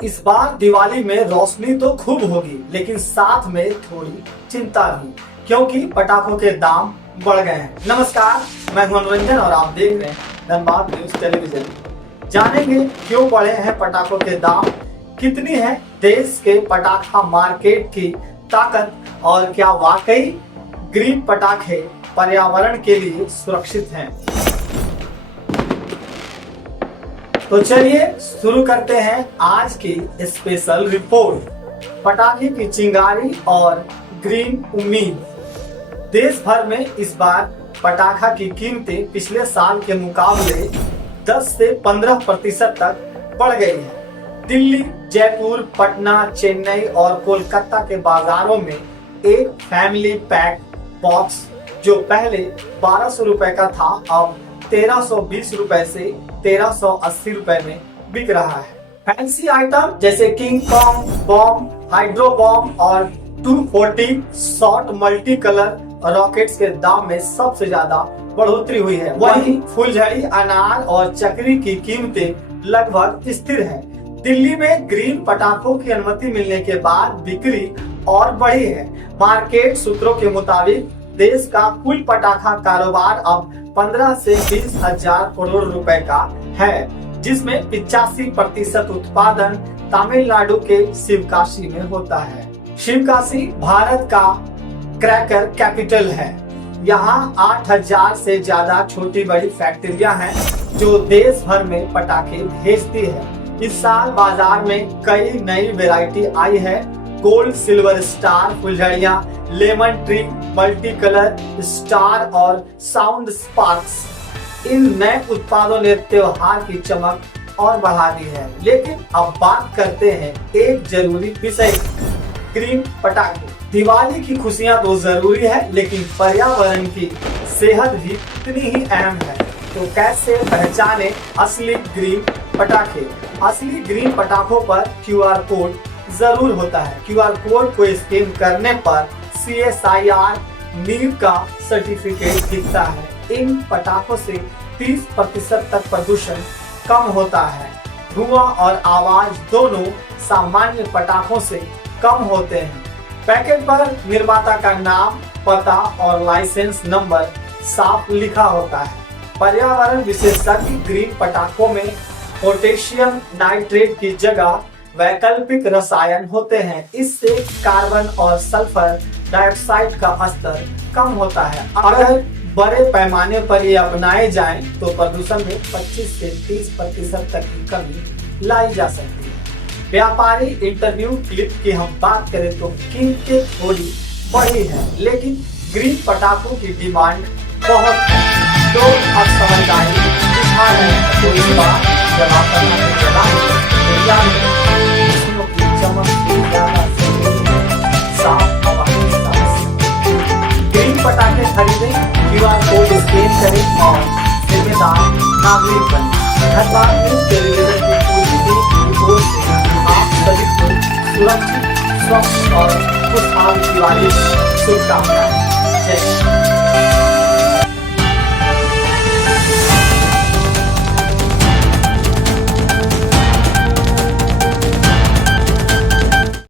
इस बार दिवाली में रोशनी तो खूब होगी, लेकिन साथ में थोड़ी चिंता भी, क्योंकि पटाखों के दाम बढ़ गए हैं। नमस्कार, मैं मनोरंजन और आप देख रहे हैं धनबाद न्यूज टेलीविजन। जानेंगे क्यों बढ़े हैं पटाखों के दाम, कितनी है देश के पटाखा मार्केट की ताकत और क्या वाकई ग्रीन पटाखे पर्यावरण के लिए सुरक्षित हैं। तो चलिए शुरू करते हैं आज की स्पेशल रिपोर्ट। पटाखे की चिंगारी और ग्रीन उम्मीद। देश भर में इस बार पटाखा की कीमतें पिछले साल के मुकाबले 10 से 15% तक बढ़ गई है। दिल्ली, जयपुर, पटना, चेन्नई और कोलकाता के बाजारों में एक फैमिली पैक बॉक्स जो पहले 1200 रुपए का था, अब 1320 रुपए से 1380 रुपए में बिक रहा है। फैंसी आइटम जैसे king Kong bomb, hydro bomb और 240 शॉर्ट मल्टी कलर रॉकेट्स के दाम में सबसे ज्यादा बढ़ोतरी हुई है। वहीं फुलझड़ी, अनार और चक्री की कीमतें लगभग स्थिर है। दिल्ली में ग्रीन पटाखों की अनुमति मिलने के बाद बिक्री और बढ़ी है। मार्केट सूत्रों के मुताबिक देश का कुल पटाखा कारोबार अब 15 से 20 हजार करोड़ रुपए का है, जिसमें 85% उत्पादन तमिलनाडु के शिवकाशी में होता है। शिवकाशी भारत का क्रैकर कैपिटल है। यहाँ 8000 से ज्यादा छोटी बड़ी फैक्ट्रियां हैं जो देश भर में पटाखे भेजती है। इस साल बाजार में कई नई वैरायटी आई है। गोल्ड सिल्वर स्टार फुलझड़ियां, lemon tree, multi colour star और साउंड स्पार्क्स। इन नए उत्पादों ने त्योहार की चमक और बढ़ा दी है। लेकिन अब बात करते हैं एक जरूरी विषय, ग्रीन पटाखे। दिवाली की खुशियां तो जरूरी है, लेकिन पर्यावरण की सेहत भी उतनी ही अहम है। तो कैसे पहचाने असली ग्रीन पटाखे? असली ग्रीन पटाखों पर QR कोड जरूर होता है। QR कोड को स्कैन करने पर CSIR नीर का सर्टिफिकेट दिखता है। इन पटाखों से 30% तक प्रदूषण कम होता है। धुआं और आवाज दोनों सामान्य पटाखों से कम होते हैं। पैकेट पर निर्माता का नाम, पता और लाइसेंस नंबर साफ लिखा होता है। पर्यावरण विशेषज्ञ ग्रीन पटाखों में पोटेशियम नाइट्रेट की जगह वैकल्पिक रसायन होते हैं। इससे कार्बन और सल्फर डाइऑक्साइड का स्तर कम होता है। अगर बड़े पैमाने पर ये अपनाए जाएं, तो प्रदूषण में 25 से 30% तक की कमी लाई जा सकती है। व्यापारी इंटरव्यू क्लिप की हम बात करें तो कीमतें थोड़ी बढ़ी है, लेकिन ग्रीन पटाखों की डिमांड बहुत है। तो अब समझदारी उठा रहे हैं। तो इस बार जब आप ग्रीन पटाखे खरीदें, QR कोड स्कैन करें और जिम्मेदार नागरिक बनें। धनबाद न्यूज टेलीविजन की पूरी टीम ओर से आप सभी को सुरक्षित, स्वच्छ और खुशहाल दिवाली की शुभकामनाएं। जय हिंद।